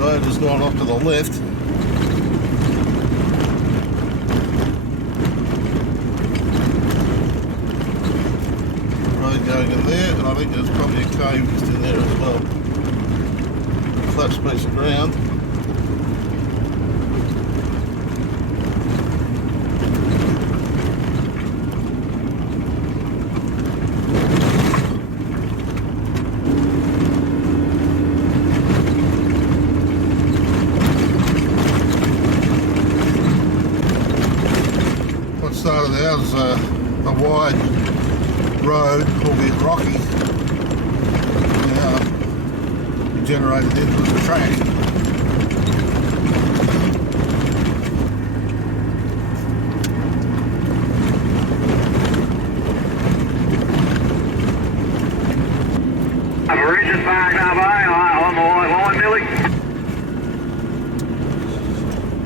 road has gone off to the left. Road going in there, and I think there's probably a cave just in there as well. Flat piece of ground. What started out as a wide road, albeit rocky, now generated into the track.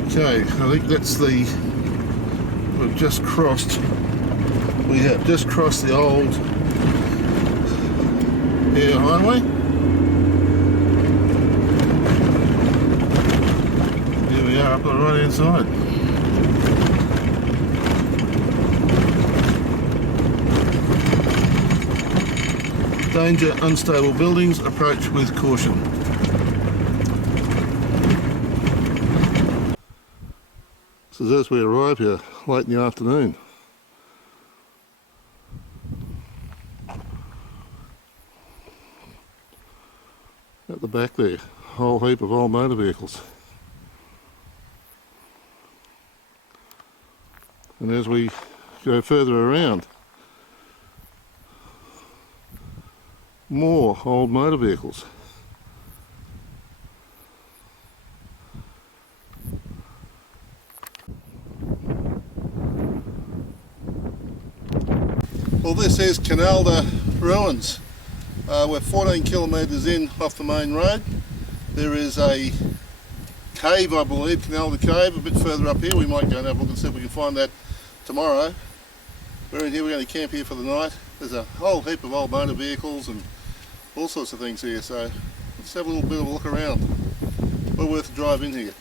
Okay, I think that's the, we've just crossed, we have just crossed the old Eyre Hwy. Here we are up on the right hand side. Danger, unstable buildings, approach with caution. So as we arrive here late in the afternoon. At the back there, a whole heap of old motor vehicles. And as we go further around, more old motor vehicles. Well, this is Koonalda ruins. We're 14 kilometres in off the main road. There is a cave, I believe, Koonalda Cave, a bit further up here. We might go and have a look and see if we can find that tomorrow. We're in here, we're going to camp here for the night. There's a whole heap of old motor vehicles and all sorts of things here, so let's have a little bit of a look around. Well worth a drive in here.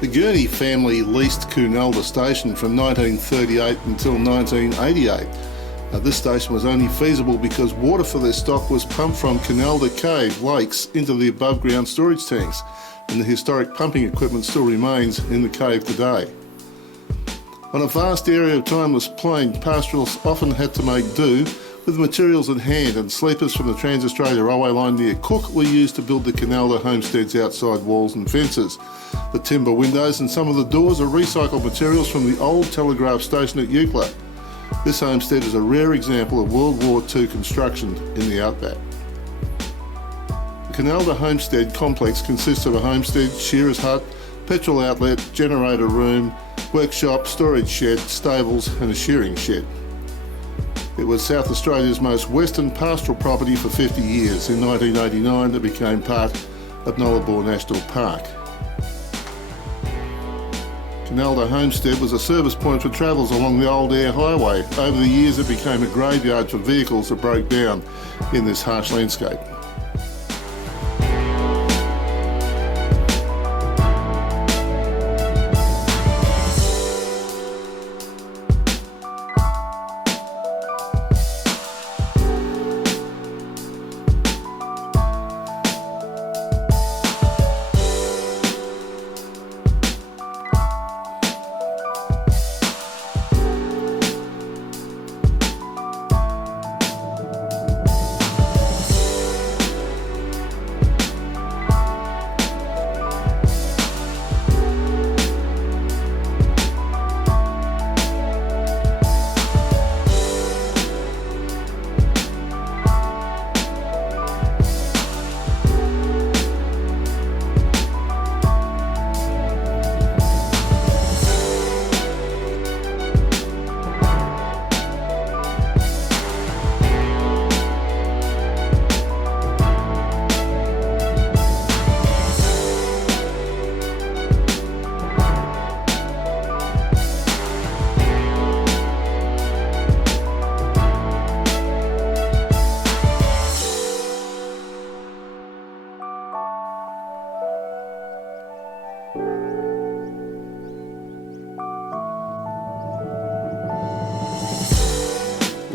The Gurney family leased Koonalda Station from 1938 until 1988. This station was only feasible because water for their stock was pumped from Koonalda Cave lakes into the above ground storage tanks, and the historic pumping equipment still remains in the cave today. On a vast area of timeless plain, pastoralists often had to make do with materials at hand, and sleepers from the Trans-Australia Railway line near Cook were used to build the Koonalda Homestead's outside walls and fences. The timber windows and some of the doors are recycled materials from the old telegraph station at Eucla. This homestead is a rare example of World War II construction in the outback. The Koonalda Homestead complex consists of a homestead, shearer's hut, petrol outlet, generator room, workshop, storage shed, stables and a shearing shed. It was South Australia's most western pastoral property for 50 years. In 1989 it became part of Nullarbor National Park. Koonalda Homestead was a service point for travellers along the old Eyre Highway. Over the years it became a graveyard for vehicles that broke down in this harsh landscape.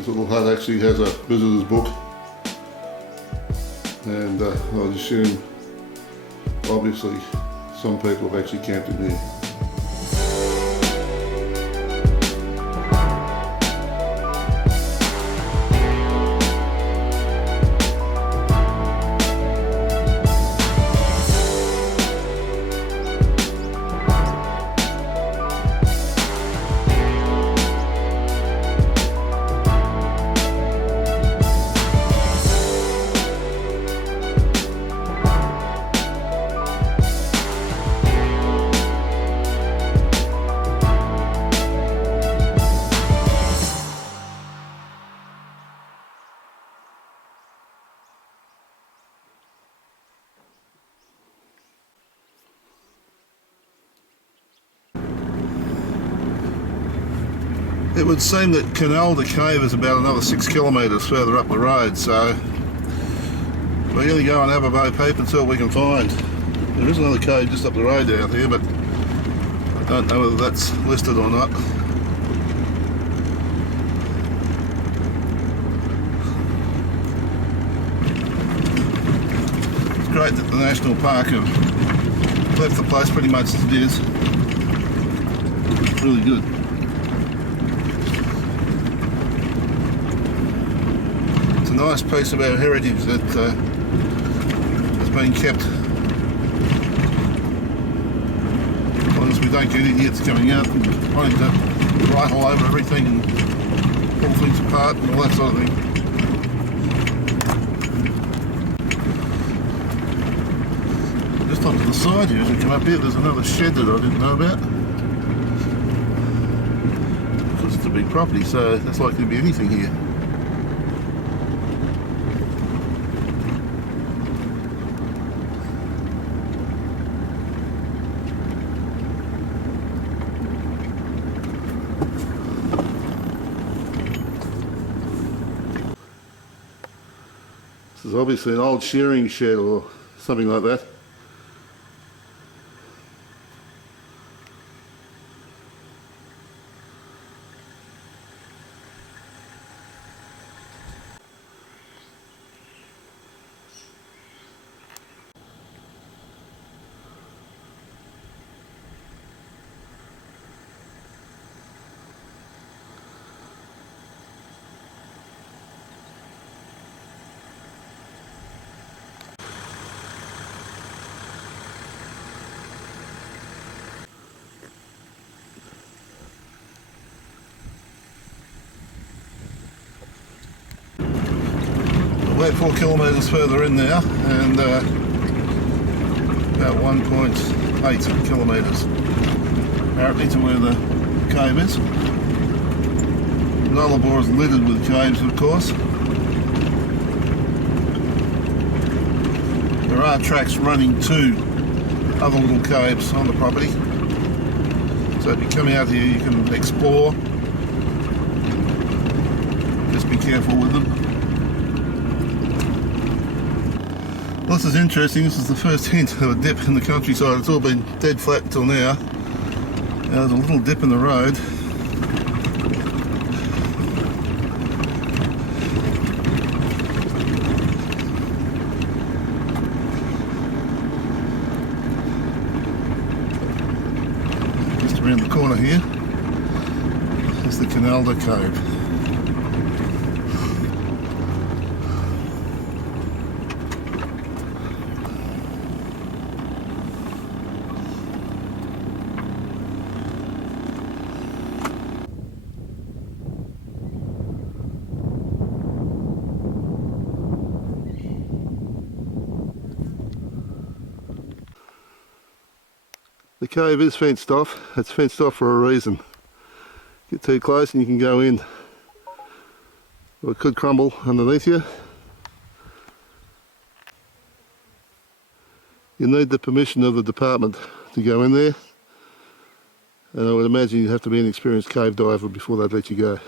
This little hut actually has a visitor's book, and I'd assume obviously some people have actually camped in here. It would seem that Koonalda Cave is about another 6 kilometres further up the road, so we're going to go and have a bo peep and see what we can find. There is another cave just up the road out here, but I don't know whether that's listed or not. It's great that the National Park have left the place pretty much as it is. It's really good. A nice piece of our heritage that has been kept. As long as we don't get idiots coming out and wanting to write all over everything and pull things apart and all that sort of thing. Just onto the side here as we come up here, there's another shed that I didn't know about. Because it's a big property, so there's likely to be anything here. This is obviously an old shearing shed or something like that. We're 4 kilometres further in now, and about 1.8 kilometres apparently to where the cave is. Nullarbor is littered with caves, of course. There are tracks running to other little caves on the property, so if you come out here you can explore. Just be careful with them. Well, this is interesting. This is the first hint of a dip in the countryside. It's all been dead flat until now. There's a little dip in the road. Just around the corner here is the Koonalda Cave. The cave is fenced off. It's fenced off for a reason. Get too close and you can go in. Or it could crumble underneath you. You need the permission of the department to go in there. And I would imagine you'd have to be an experienced cave diver before they'd let you go.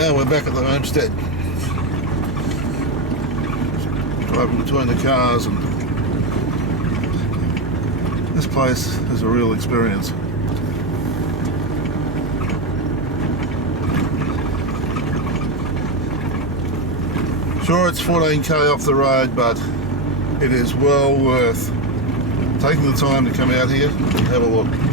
Now we're back at the homestead. Driving between the cars, and this place is a real experience. Sure, it's 14k off the road, but it is well worth taking the time to come out here and have a look.